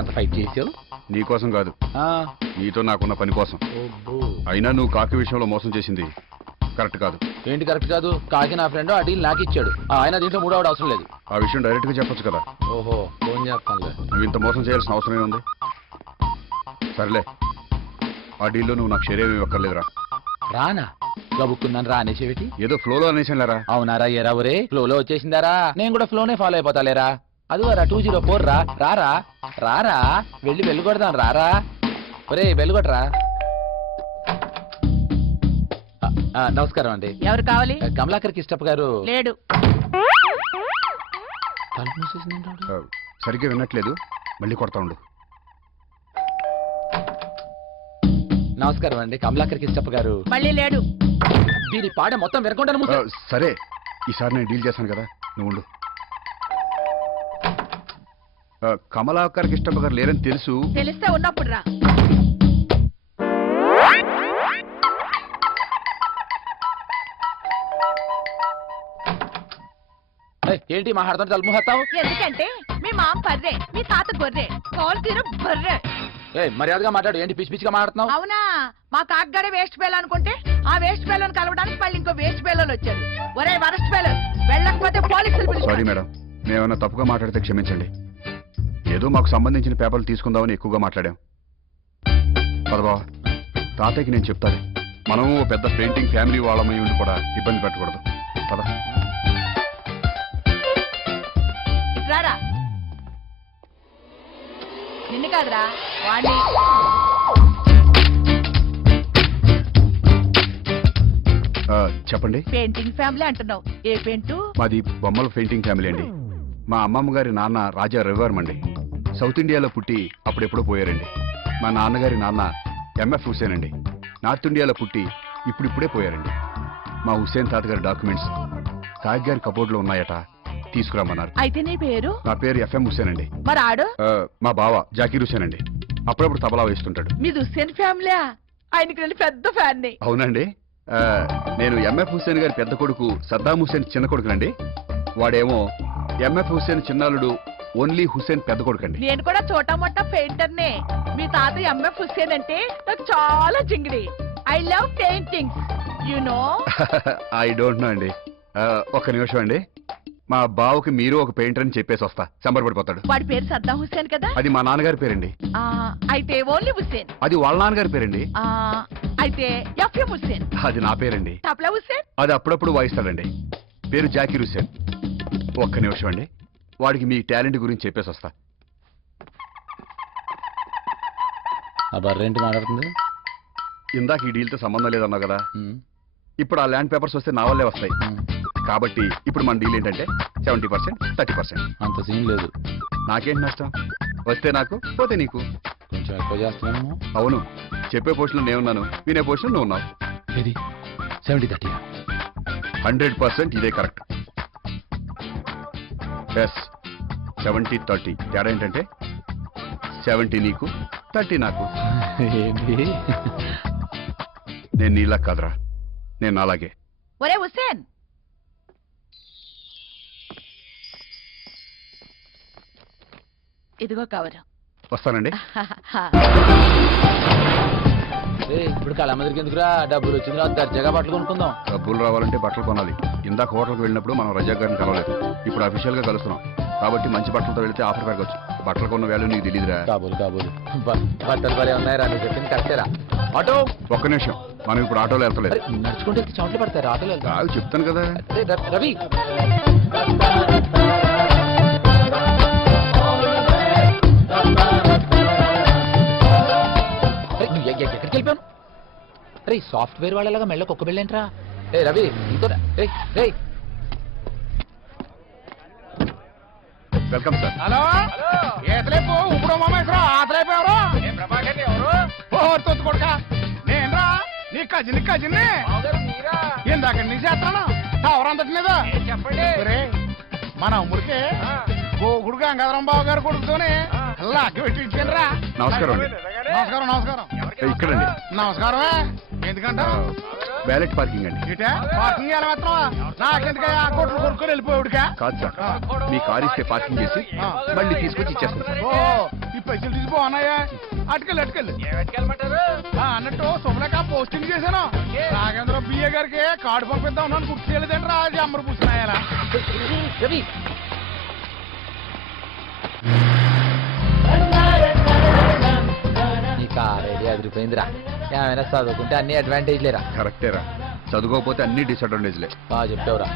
ఎంత ఫైట్ చేసావు? నీకోసం కాదు, నీతో నాకున్న పని కోసం. అయినా నువ్వు కాకి విషయంలో మోసం చేసింది కరెక్ట్ కాదు. ఏంటి కరెక్ట్ కాదు? కాకి నా ఫ్రెండ్ ఆ డీల్ నాకు ఇచ్చాడు. ఆయన దీంట్లో మూడో ఆవిడ అవసరం లేదు. ఆ విషయం డైరెక్ట్ గా చెప్పొచ్చు కదా. ఓహో, ఫోన్ చేస్తానులే. నువ్వు ఇంత మోసం చేయాల్సిన అవసరం ఏముంది? సరేలే, ఆ డీల్లో నువ్వు నాకు షేర్ ఏమీ ఇవ్వక్కర్లేదురా. రానా గబుక్కున్నాను రా అనేసేవిటి? ఏదో ఫ్లోలో అనేసాను లేరా. అవునారా? ఎరా ఒరే, ఫ్లోలో వచ్చేసిందారా? నేను కూడా ఫ్లోనే ఫాలో అయిపోతాలేరా. అదివరా 204 రా. రారా రారా, వెళ్ళి వెళ్ళగొడదాం. రారా ఒరే, వెళ్ళగొట్టరా. నమస్కారం అండి. ఎవరు కావాలి? కమలాకర్ కిష్టప్ప గారు లేడు. సరిగ్గా వినట్లేదు, మళ్ళీ కొడతా ఉండు. నమస్కారం అండి, కమలాకర్ కిష్టప్ప గారు. మళ్ళీ లేడు. దీని పాట మొత్తం వినకుండా. సరే, ఈసారి నేను డీల్ చేశాను కదా, నువ్వు ఉండు. కమలాకర్ కిష్టప్ప గారు లేరని తెలుసు. తెలిస్తే ఉన్నప్పుడు రా. ఏంటి మాట్లాడుతుంటే తలుపుతావు? ఎందుకంటే మీ మామ పర్రే, మీ తాత గొర్రె, కాల్ తీరు బర్రె. మర్యాదగా మాట్లాడు. ఏంటి పిచ్చి పిచ్చిగా మాట్లాడుతున్నావు? అవునా? మా కాకగడే వేస్ట్ పేలు అనుకుంటే ఆ వేస్ట్ పేలను కలవడానికి మళ్ళీ ఇంకో వేస్ట్ పేలు వచ్చారు. ఒరే వరస్ట్ పేలు, వెళ్ళకపోతే పోలీసులు. సారీ మేడం, మేమన్నా తప్పుగా మాట్లాడితే క్షమించండి. ఏదో మాకు సంబంధించిన పేపర్లు తీసుకుందామని ఎక్కువగా మాట్లాడాం. పదబా, తాతయ్యకి నేను చెప్తాను. మనము పెద్ద పెయింటింగ్ ఫ్యామిలీ వాళ్ళమై ఉండి కూడా ఇబ్బంది పెట్టకూడదు. పద. రారా. నిన్ను కాదురా, వాడిని. చెప్పండి. పెయింటింగ్ ఫ్యామిలీ అంటున్నావు, ఏ పెయింటు? మాది బొమ్మల పెయింటింగ్ ఫ్యామిలీ అండి. మా అమ్మమ్మ గారి నాన్న రాజా రవివర్మ అండి. సౌత్ ఇండియాలో పుట్టి అప్పుడెప్పుడో పోయారండి. మా నాన్నగారి నాన్న ఎంఎఫ్ హుసేన్ అండి. నార్త్ ఇండియాలో పుట్టి ఇప్పుడిప్పుడే పోయారండి. మా హుసేన్ తాతగారి డాక్యుమెంట్స్ తాజ్ గారి కబోర్డ్ లో ఉన్నాయట, తీసుకురామన్నారు. అయితే నీ పేరు? నా పేరు ఎఫ్ఎం హుసేన్ అండి. మరి ఆడు? మా బావ జాకీర్ హుసేన్ అండి. అప్పుడప్పుడు తబలా వేస్తుంటాడు. మీది హుసేన్ ఫ్యామిలీ? ఆయనకి నేను పెద్ద ఫ్యాన్ ని. అవునండి. నేను ఎంఎఫ్ హుసేన్ గారి పెద్ద కొడుకు సద్దాం హుసేన్ చిన్న కొడుకునండి. వాడేమో ఎంఎఫ్ హుసేన్ చిన్నాలుడు ఓన్లీ హుసేన్ పెద్ద కొడుకండి. నేను కూడా చోటా మొట్ట పెయింటర్ నే. మీ తాత ఎంఎఫ్ హుసేన్ అంటే నాకు చాలా చింగిడి. I love paintings, you know. I don't know అండి. ఒక్క నిమిషం అండి, మా బావుకి మీరు ఒక పెయింటర్ అని చెప్పేసి వస్తా, సంబరపడిపోతాడు. వాడి పేరు సద్దాం హుసేన్ కదా? అది మా నాన్నగారి పేరండి. అయితే ఓన్లీ హుసేన్. అది వాళ్ళ నాన్నగారి పేరండి. అయితే ఎఫ్ఎం హుసేన్. అది నా పేరండి. తబలా హుసేన్? అది అప్పుడప్పుడు వాయిస్తాడండి. పేరు జాకీర్ హుసేన్. ఒక్క నిమిషం అండి, వాడికి మీ టాలెంట్ గురించి చెప్పేసి వస్తా. బర్రేంటి మాట్లాడుతుంది? ఇందాక ఈ డీల్తో సంబంధం లేదన్నావు కదా, ఇప్పుడు ఆ ల్యాండ్ పేపర్స్ వస్తే నా వల్లే వస్తాయి. కాబట్టి ఇప్పుడు మన డీల్ ఏంటంటే 70%, 30%. అంత సీన్ లేదు. నాకేంటి నష్టం? వస్తే నాకు, పోతే నీకు. కొంచెం ఎక్కువ చేస్తున్నాను. అవును, చెప్పే పోషన్లో నేనున్నాను, వినే పోషన్లో నువ్వు ఉన్నావు. ఇది 70-30. 100% ఇదే కరెక్ట్. ఎస్, 70-30. తేడా ఏంటంటే 70 నీకు, 30 నాకు. ఏంటి? నేను నీలా కాదురా, నేను అలాగే. ఒరే హుసేన్, ఇదిగో కవరు. వస్తానండి. ఇప్పుడు కళామందిరికి ఎందుకురా? డబ్బులు వచ్చింది, దర్జాగా బట్టలు కొనుక్కుందాం. డబ్బులు రావాలంటే బట్టలు కొనాలి. ఇందాక హోటల్కి వెళ్ళినప్పుడు మనం రజాక్ గారిని కలవలేదు, ఇప్పుడు అఫీషియల్ గా కలుస్తున్నాం. కాబట్టి మంచి బట్టలతో వెళ్తే ఆఫర్ పెరగచ్చు. బట్టలు కొన్న వాల్యూ నీకు తెలియదురా. కాబోలు బట్టలు భలే ఉన్నాయరా, నువ్వు చెప్పింది కరెక్టేరా. ఆటో ఒక్క నిమిషం, మనం ఇప్పుడు ఆటోలో వెళ్తలేదు. నడుచుకుంటే చోట్లు పడతారు, ఆటోలో వెళ్తాం. చెప్తాను కదా. రవి, ఎక్కడికి వెళ్ళిపోయాను? రే, సాఫ్ట్వేర్ వాళ్ళలాగా మెళ్ళకి ఒక్క బిళ్ళేంట్రా? ఏ రవి, ఇంకో వెల్కమ్ సార్. హలో, ఏతలేపు ఇప్పుడు మమ్మేశ్వరం ఆతలేపోయారు. కొడుక నేనరా, నీ కజిన్ ఇందాక నీ చేస్తాను టవర్ అంతటి మీద. చెప్పండి, మన ఊరికే గోగుడు గంగాధరం బాబు గారు కొడుకుతోనే లాక్కి పెట్టి ఇచ్చానురా. నమస్కారం అండి. నమస్కారం. ఇక్కడండి. నమస్కారమే. ఎందుకంట వ్యాలెట్ పార్కింగ్ అండి. ఇటే పార్కింగ్ ఎలా మాత్రమా నాకెందుకయ్యా ఆ కోట్లు కొనుక్కొని వెళ్ళిపోయాడుకా కాదు సార్, మీ కార్ ఇస్తే పార్కింగ్ చేసి మళ్ళీ తీసుకొచ్చి ఇచ్చేస్తాను సార్. ఓ ఈ పైసలు తీసిపోన్నాయా అటుకెళ్ళి అన్నట్టు శుభ్రక పోస్టింగ్ చేశాను నాగేంద్ర బిఏ గారికి కార్డు పంపిద్దాం ఉన్నాను గుర్తు చేయలేదంటే రాజు అమ్మరు పూసినాయాలా రవి నీ కార్ ఐడియా అదిరిపోయిందిరా. ఏమైనా చదువుకుంటే అన్ని అడ్వాంటేజ్ లేరా. కరెక్టేరా, చదువుకోకపోతే అన్ని డిసడ్వాంటేజ్లే. బాగా చెప్తావురా.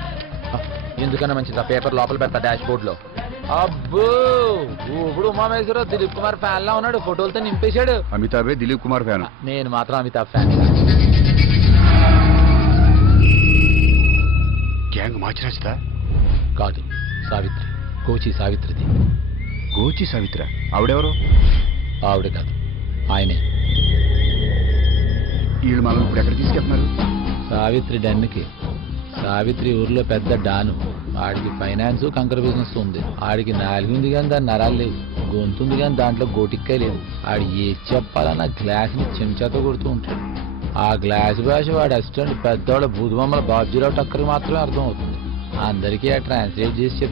ఎందుకన్నా మంచిదా పేపర్ లోపల పెడతా డాష్ బోర్డ్ లో. అబ్బో ఇప్పుడు ఉమామేశ్వరరావు దిలీప్ కుమార్ ఫ్యాన్ లా ఉన్నాడు, ఫోటోలతో నింపేశాడు. అమితాబే దిలీప్ కుమార్ ఫ్యాన్. నేను మాత్రం అమితాబ్ ఫ్యాన్. గ్యాంగ్ మార్చి రాజుదా? కాదు, సావిత్రి, కోచి సావిత్రిది. గోచి సావిత్ర ఆవిడెవరు? ఆవిడ కాదు, ఆయనే. వీళ్ళు మనం ఇప్పుడు ఎక్కడ తీసుకెళ్తున్నారు? సావిత్రి డెన్కి. సావిత్రి ఊర్లో పెద్ద డాను. ఆడికి ఫైనాన్స్ కంకర బిజినెస్ ఉంది. ఆడికి నాలుగు ఉంది కానీ దాని నరాలు లేవు, గొంతుంది కానీ దాంట్లో గోటిక్కాయ లేదు. ఆడు ఏది చెప్పాలన్నా గ్లాస్ని చెంచాతో కొడుతూ ఉంటాడు. ఆ గ్లాస్ భాష వాడి అసిస్టెంట్ పెద్దవాళ్ళ బూదుబొమ్మల బాబ్జీరావు టక్కరికి మాత్రమే అర్థం అవుతుంది. అందరికీ ఆ ట్రాన్స్లేట్ చేసి